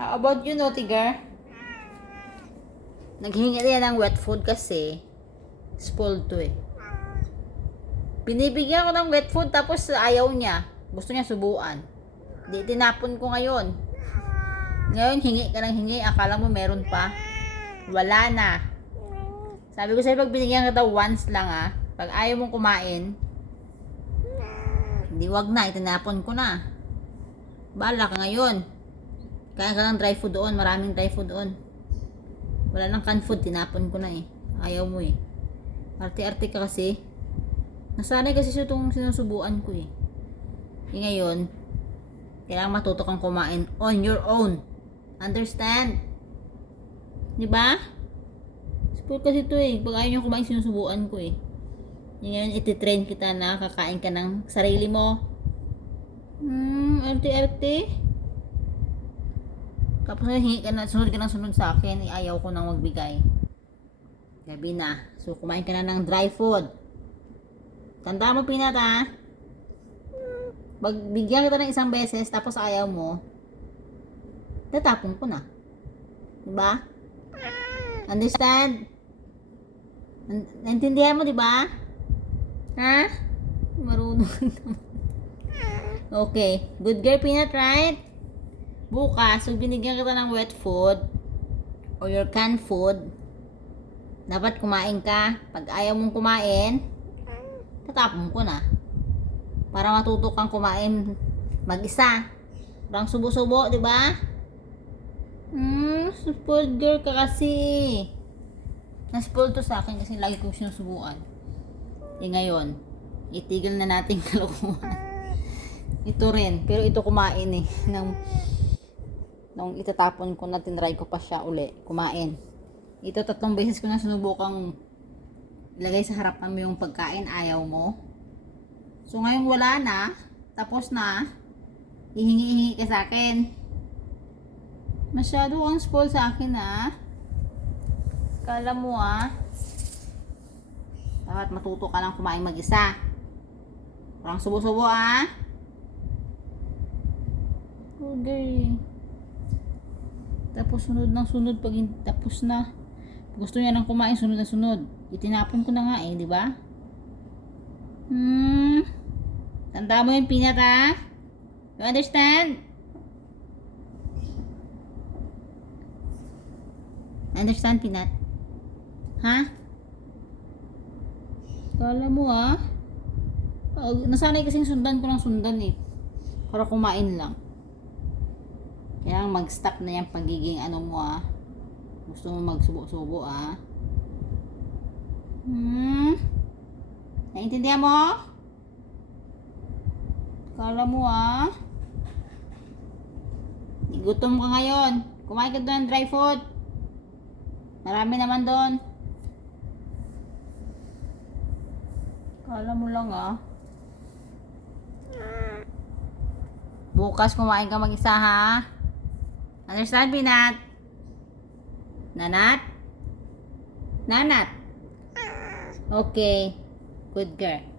How about you, naughty girl? Naghingi yan ng wet food kasi spoiled to eh. Binibigyan ko ng wet food tapos ayaw niya. Gusto niya subuan. Di tinapon ko ngayon. Ngayon hingi ka ng hingi. Akala mo meron pa. Wala na. Sabi ko sa'yo pag binigyan ka daw once lang pag ayaw mong kumain, hindi wag na. Itinapon ko na. Bala ka ngayon. Kaya ka ng dry food doon. Maraming dry food doon. Wala nang canned food. Tinapon ko na eh. Ayaw mo eh. Arte-arte ka kasi. Nasanay kasi itong sinusubuan ko eh. Ngayon, kailangan matuto kang kumain on your own. Understand? Diba? Spoil kasi ito eh. Pag ayaw nyo kumain, sinusubuan ko eh. Ngayon, ititrain kita na kakain ka ng sarili mo. Arte-arte. Tapos hingi ka na, sunod ka ng sunod sa akin, ayaw ko nang magbigay. Gabi na. So, kumain ka na ng dry food. Tanda mo, Pinat, Pag bigyan kita ng isang beses, tapos ayaw mo, tatapon ko na. Diba? Understand? Naintindihan mo, diba? Ha? Marunong naman. Okay. Good girl, Pinat, right? Bukas, pag binigyan kita ng wet food or your canned food, dapat kumain ka. Pag ayaw mong kumain, tatapon ko na. Para matuto kang kumain mag-isa. Parang subo-subo, di ba? Spoiled girl ka kasi. Na-spoiled to sa akin kasi lagi kong sinusubuan. Ngayon, itigil na natin kalokohan. Ito rin, pero ito kumain eh. Nung itatapon ko na, tinry ko pa siya uli kumain. Ito 3 beses ko na sinubukang ilagay sa harapan mo yung pagkain, ayaw mo. So ngayon wala na, tapos na, hihingi-hingi ka sa akin. Masyado kang spoil sa akin Kala mo dapat matuto ka lang kumain mag-isa. Parang subo-subo Okay. Tapos sunod ng sunod pag tapos na. Gusto niya nang kumain, sunod na sunod. Itinapon ko na nga di ba? Tanda mo yung Pinat You understand? Understand, Pinat? Ha? Kala mo nasanay kasing sundan ko ng sundan para kumain lang. Kaya mag-stop na yung pagiging mo gusto mo magsubo-subo Naintindihan mo? Kala mo gutom ka ngayon. Kumain ka doon ng dry food. Marami naman doon. Kala mo lang Bukas kumain ka mag-isa Understand, Pinat? Nanat? Nanat? Okay. Good girl.